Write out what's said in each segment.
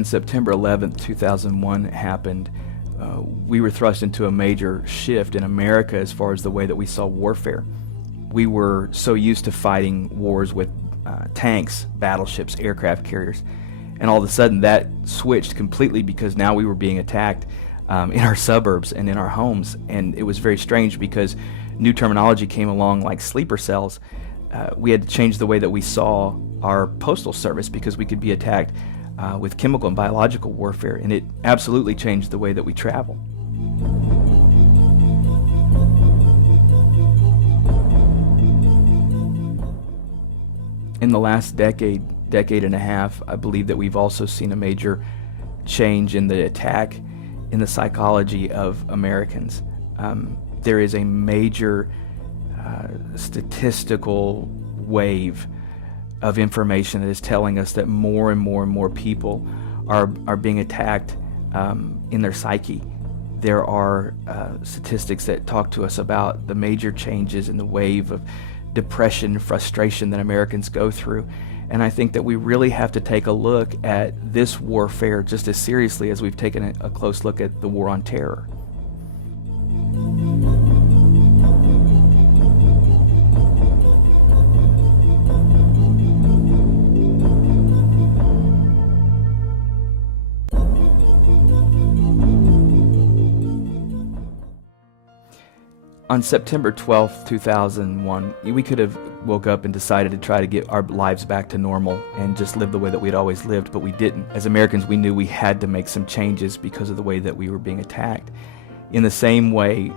when September 11th, 2001 happened, we were thrust into a major shift in America as far as the way that we saw warfare. We were so used to fighting wars with tanks, battleships, aircraft carriers, and all of a sudden that switched completely because now we were being attacked in our suburbs and in our homes. And it was very strange because new terminology came along like sleeper cells. We had to change the way that we saw our postal service because we could be attacked with chemical and biological warfare, and it absolutely changed the way that we travel. In the last decade and a half, I believe that we've also seen a major change in the attack in the psychology of Americans. There is a major statistical wave of information that is telling us that more and more people are being attacked in their psyche. There are statistics that talk to us about the major changes in the wave of depression and frustration that Americans go through. And I think that we really have to take a look at this warfare just as seriously as we've taken a close look at the war on terror. On September 12th, 2001, we could have woke up and decided to try to get our lives back to normal and just live the way that we'd always lived, but we didn't. As Americans, we knew we had to make some changes because of the way that we were being attacked. In the same way,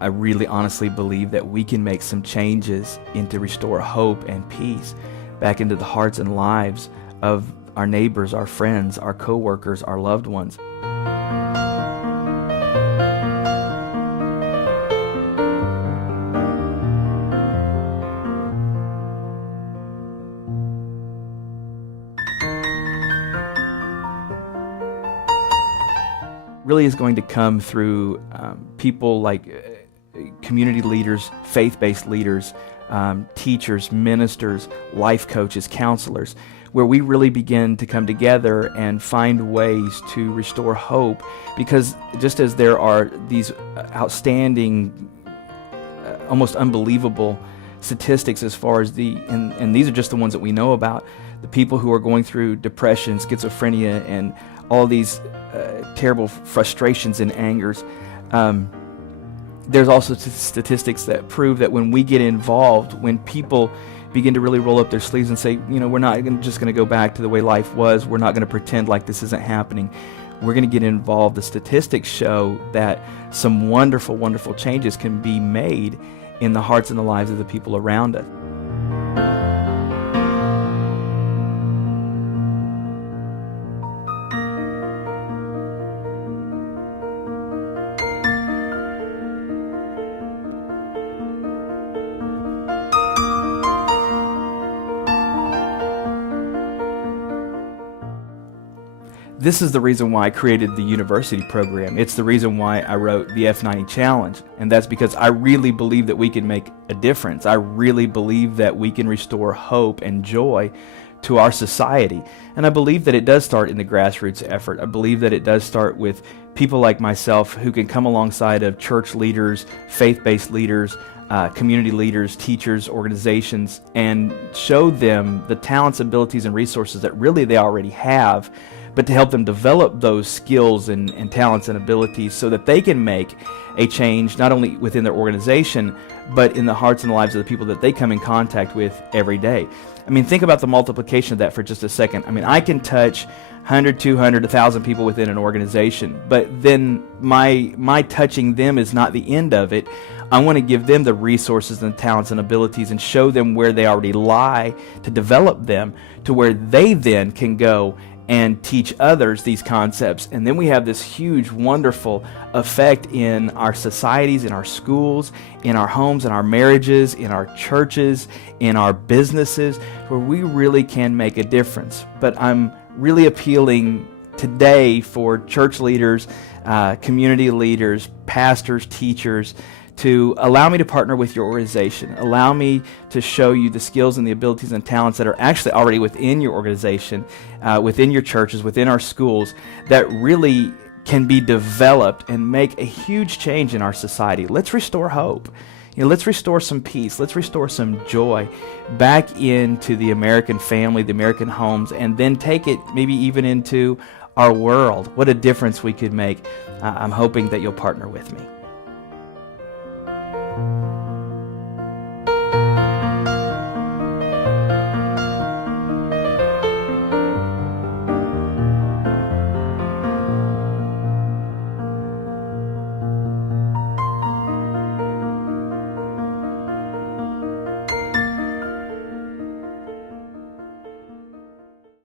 I really honestly believe that we can make some changes to restore hope and peace back into the hearts and lives of our neighbors, our friends, our coworkers, our loved ones. Really is going to come through people like community leaders, faith-based leaders, teachers, ministers, life coaches, counselors, where we really begin to come together and find ways to restore hope. Because just as there are these outstanding, almost unbelievable statistics as far as and these are just the ones that we know about, the people who are going through depression, schizophrenia, and all these terrible frustrations and angers. There's also statistics that prove that when we get involved, when people begin to really roll up their sleeves and say, we're not just going to go back to the way life was, we're not going to pretend like this isn't happening, we're going to get involved. The statistics show that some wonderful, wonderful changes can be made in the hearts and the lives of the people around us. This is the reason why I created the university program. It's the reason why I wrote the F90 Challenge, and that's because I really believe that we can make a difference. I really believe that we can restore hope and joy to our society, and I believe that it does start in the grassroots effort. I believe that it does start with people like myself who can come alongside of church leaders, faith-based leaders, community leaders, teachers, organizations, and show them the talents, abilities, and resources that really they already have, but to help them develop those skills and talents and abilities so that they can make a change not only within their organization, but in the hearts and lives of the people that they come in contact with every day. I mean, think about the multiplication of that for just a second. I mean, I can touch 100, 200, 1,000 people within an organization, but then my touching them is not the end of it. I want to give them the resources and talents and abilities and show them where they already lie to develop them to where they then can go and teach others these concepts. And then we have this huge, wonderful effect in our societies, in our schools, in our homes, in our marriages, in our churches, in our businesses, where we really can make a difference. But I'm really appealing today for church leaders, community leaders, pastors, teachers, to allow me to partner with your organization. Allow me to show you the skills and the abilities and talents that are actually already within your organization, within your churches, within our schools, that really can be developed and make a huge change in our society. Let's restore hope. Let's restore some peace. Let's restore some joy back into the American family, the American homes, and then take it maybe even into our world. What a difference we could make. I'm hoping that you'll partner with me.